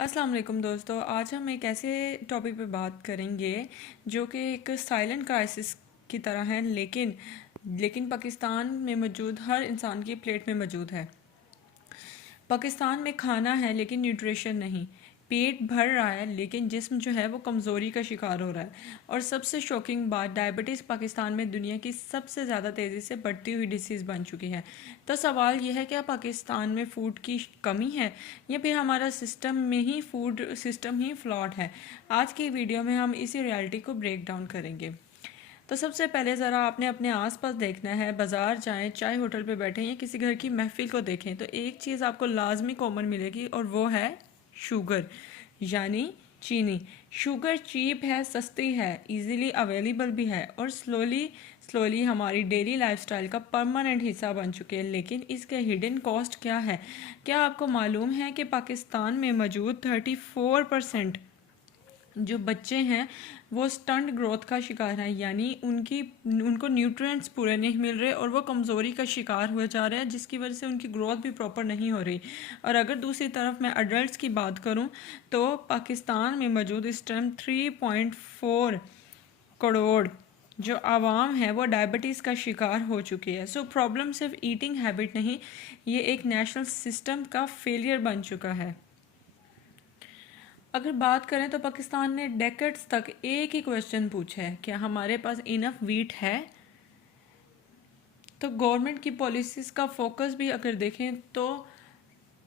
अस्सलाम वालेकुम दोस्तों, आज हम एक ऐसे टॉपिक पे बात करेंगे जो कि एक साइलेंट क्राइसिस की तरह है, लेकिन पाकिस्तान में मौजूद हर इंसान की प्लेट में मौजूद है। पाकिस्तान में खाना है लेकिन न्यूट्रिशन नहीं। पेट भर रहा है लेकिन जिस्म जो है वो कमज़ोरी का शिकार हो रहा है। और सबसे शॉकिंग बात, डायबिटीज़ पाकिस्तान में दुनिया की सबसे ज़्यादा तेज़ी से बढ़ती हुई डिसीज़ बन चुकी है। तो सवाल यह है, क्या पाकिस्तान में फ़ूड की कमी है या फिर हमारा फूड सिस्टम ही फ्लॉट है? आज की वीडियो में हम इसी रियलिटी को ब्रेक डाउन करेंगे। तो सबसे पहले ज़रा आपने अपने आसपास देखना है। बाज़ार जाएं, चाय होटल पे बैठें या किसी घर की महफिल को देखें, तो एक चीज़ आपको लाजमी कॉमन मिलेगी और वो है शुगर, यानी चीनी। शुगर चीप है, सस्ती है, इजीली अवेलेबल भी है और स्लोली स्लोली हमारी डेली लाइफस्टाइल का परमानेंट हिस्सा बन चुकी है। लेकिन इसके हिडन कॉस्ट क्या है? क्या आपको मालूम है कि पाकिस्तान में मौजूद 34% जो बच्चे हैं वो स्टंट ग्रोथ का शिकार हैं, यानी उनको न्यूट्रिएंट्स पूरे नहीं मिल रहे और वो कमज़ोरी का शिकार हुए जा रहे हैं, जिसकी वजह से उनकी ग्रोथ भी प्रॉपर नहीं हो रही। और अगर दूसरी तरफ मैं अडल्ट्स की बात करूं तो पाकिस्तान में मौजूद इस टाइम 3.4 करोड़ जो आवाम है वो डायबिटीज़ का शिकार हो चुकी है। सो प्रॉब्लम सिर्फ ईटिंग हैबिट नहीं, ये एक नेशनल सिस्टम का फेलियर बन चुका है। अगर बात करें तो पाकिस्तान ने डेकेड्स तक एक ही क्वेश्चन पूछा है, क्या हमारे पास इनफ वीट है? तो गवर्नमेंट की पॉलिसीज़ का फोकस भी अगर देखें तो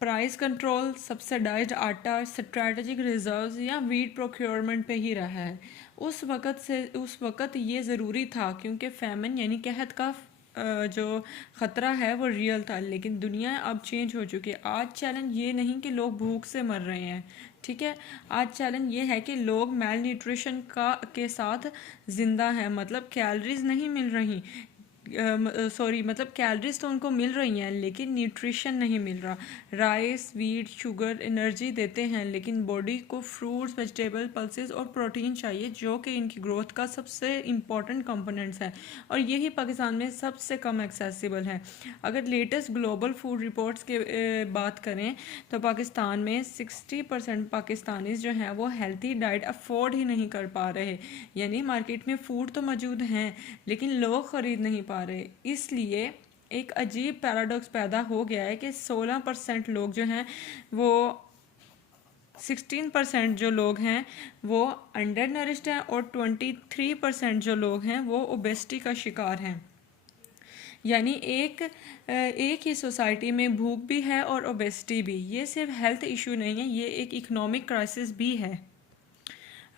प्राइस कंट्रोल, सब्सिडाइज्ड आटा, स्ट्रैटेजिक रिजर्व्स या वीट प्रोक्योरमेंट पे ही रहा है। उस वक़्त ये ज़रूरी था क्योंकि फैमिन यानी कहत का जो ख़तरा है वो रियल था। लेकिन दुनिया अब चेंज हो चुकी है। आज चैलेंज ये नहीं कि लोग भूख से मर रहे हैं, ठीक है। आज चैलेंज ये है कि लोग मेल न्यूट्रिशन के साथ ज़िंदा हैं, मतलब कैलोरीज नहीं मिल रही, मतलब कैलोरीज तो उनको मिल रही हैं लेकिन न्यूट्रिशन नहीं मिल रहा। राइस, वीट, शुगर एनर्जी देते हैं लेकिन बॉडी को फ्रूट्स, वेजिटेबल, पल्सेस और प्रोटीन चाहिए जो कि इनकी ग्रोथ का सबसे इम्पॉर्टेंट कंपोनेंट्स हैं और यही पाकिस्तान में सबसे कम एक्सेसिबल है। अगर लेटेस्ट ग्लोबल फूड रिपोर्ट्स के बात करें तो पाकिस्तान में 60% पाकिस्तानीज जो हैं वो हेल्थी डाइट अफोर्ड ही नहीं कर पा रहे, यानी मार्केट में फूड तो मौजूद हैं लेकिन लोग ख़रीद नहीं पा रहे। इसलिए एक अजीब पैराडॉक्स पैदा हो गया है कि 16% लोग जो हैं वो 16% जो लोग हैं वो अंडर नरिश्ड हैं और 23% जो लोग हैं वो ओबेसिटी का शिकार हैं। यानी एक ही सोसाइटी में भूख भी है और ओबेसिटी भी। ये सिर्फ हेल्थ इशू नहीं है, ये एक इकोनॉमिक क्राइसिस भी है।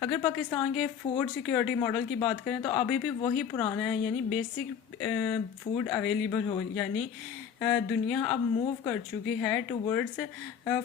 अगर पाकिस्तान के फूड सिक्योरिटी मॉडल की बात करें तो अभी भी वही पुराना है, यानी बेसिक फूड अवेलेबल हो, यानी दुनिया अब मूव कर चुकी है टूवर्ड्स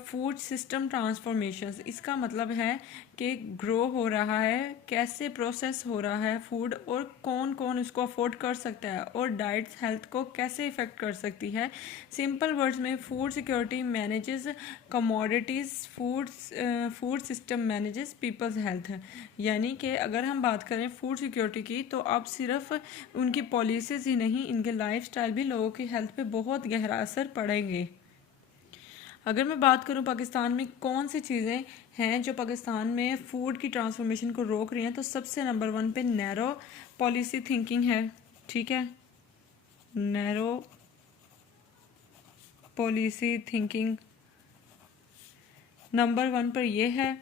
फूड सिस्टम ट्रांसफॉर्मेशंस। इसका मतलब है कि ग्रो हो रहा है, कैसे प्रोसेस हो रहा है फूड और कौन कौन इसको अफोर्ड कर सकता है और डाइट्स हेल्थ को कैसे इफ़ेक्ट कर सकती है। सिंपल वर्ड्स में food security manages commodities, food system manages people's health. यानी कि अगर हम बात करें फूड सिक्योरिटी की तो अब सिर्फ उनकी पॉलिसीज़ ही नहीं, इनके लाइफस्टाइल भी लोगों की हेल्थ पे बहुत गहरा असर पड़ेंगे। अगर मैं बात करूं पाकिस्तान में कौन सी चीज़ें हैं जो पाकिस्तान में फूड की ट्रांसफॉर्मेशन को रोक रही हैं, तो सबसे नंबर 1 पे नैरो पॉलिसी थिंकिंग है, ठीक है। नैरो पॉलिसी थिंकिंग नंबर 1 पर ये है।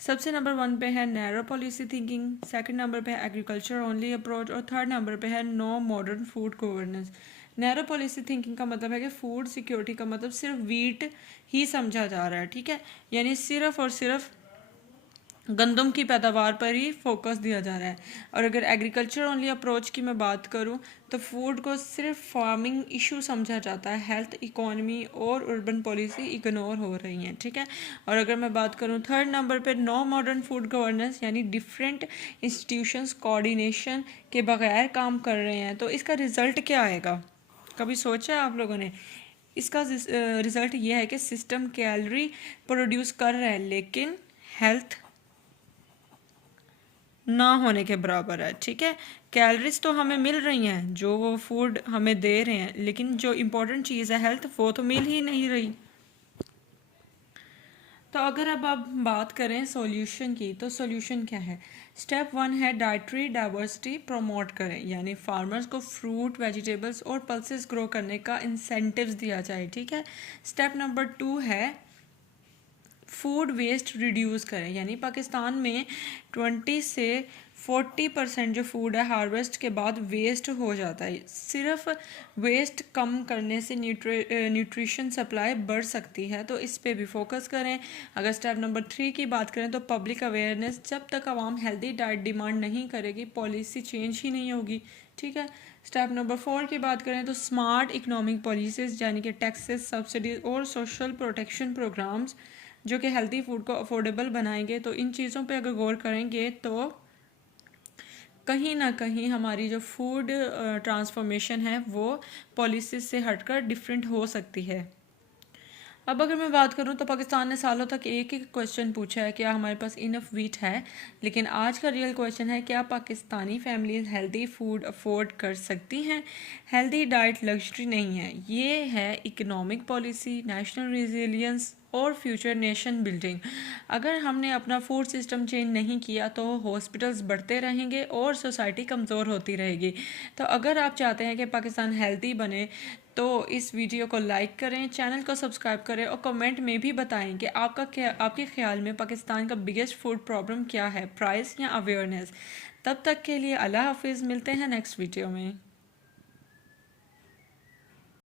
सबसे नंबर 1 पे है narrow policy thinking, second number पे है एग्रीकल्चर ओनली अप्रोच और थर्ड नंबर पे है know modern food governance. Narrow policy thinking का मतलब है कि फूड सिक्योरिटी का मतलब सिर्फ वीट ही समझा जा रहा है, ठीक है, यानी सिर्फ और सिर्फ गंदम की पैदावार पर ही फोकस दिया जा रहा है। और अगर एग्रीकल्चर ओनली अप्रोच की मैं बात करूं तो फूड को सिर्फ फार्मिंग इशू समझा जाता है, हेल्थ, इकोनॉमी और अर्बन पॉलिसी इग्नोर हो रही हैं, ठीक है। और अगर मैं बात करूं थर्ड नंबर पे नो मॉडर्न फूड गवर्नेंस, यानी डिफरेंट इंस्टीट्यूशंस कोऑर्डिनेशन के बगैर काम कर रहे हैं, तो इसका रिज़ल्ट क्या आएगा? कभी सोचा है आप लोगों ने? इसका रिज़ल्ट ये है कि सिस्टम कैलोरी प्रोड्यूस कर रहा है लेकिन हेल्थ ना होने के बराबर है, ठीक है। कैलोरीज तो हमें मिल रही हैं जो वो फूड हमें दे रहे हैं, लेकिन जो इम्पोर्टेंट चीज़ है हेल्थ, वो तो मिल ही नहीं रही। तो अगर अब आप बात करें सॉल्यूशन की, तो सॉल्यूशन क्या है? स्टेप वन है डाइटरी डाइवर्सिटी प्रमोट करें, यानी फार्मर्स को फ्रूट, वेजिटेबल्स और पल्सेस ग्रो करने का इंसेंटिव्स दिया जाए, ठीक है। स्टेप नंबर टू है फूड वेस्ट रिड्यूस करें, यानी पाकिस्तान में 20 से 40% जो फूड है हार्वेस्ट के बाद वेस्ट हो जाता है। सिर्फ वेस्ट कम करने से न्यूट्रिशन सप्लाई बढ़ सकती है, तो इस पे भी फोकस करें। अगर स्टेप नंबर 3 की बात करें तो पब्लिक अवेयरनेस, जब तक आवाम हेल्दी डाइट डिमांड नहीं करेगी पॉलिसी चेंज ही नहीं होगी, ठीक है। स्टेप नंबर 4 की बात करें तो स्मार्ट इकोनॉमिक पॉलिसीज़, यानी कि टैक्सेस, सब्सिडीज और सोशल प्रोटेक्शन प्रोग्राम्स जो कि हेल्दी फूड को अफोर्डेबल बनाएंगे। तो इन चीज़ों पे अगर गौर करेंगे तो कहीं ना कहीं हमारी जो फूड ट्रांसफॉर्मेशन है वो पॉलिसीज से हटकर डिफरेंट हो सकती है। अब अगर मैं बात करूं तो पाकिस्तान ने सालों तक एक ही क्वेश्चन पूछा है, क्या हमारे पास इनफ वीट है। लेकिन आज का रियल क्वेश्चन है, क्या Pakistani families healthy food afford कर सकती हैं। हेल्दी डाइट लग्जरी नहीं है, ये है इकोनॉमिक पॉलिसी, नेशनल रिजिलियंस और फ्यूचर नेशन बिल्डिंग। अगर हमने अपना फूड सिस्टम चेंज नहीं किया तो हॉस्पिटल्स बढ़ते रहेंगे और सोसाइटी कमज़ोर होती रहेगी। तो अगर आप चाहते हैं कि पाकिस्तान हेल्दी बने तो इस वीडियो को लाइक करें, चैनल को सब्सक्राइब करें और कमेंट में भी बताएं कि आपके ख्याल में पाकिस्तान का बिगेस्ट फूड प्रॉब्लम क्या है, प्राइस या अवेयरनेस। तब तक के लिए अल्लाह हाफिज़, मिलते हैं नेक्स्ट वीडियो में।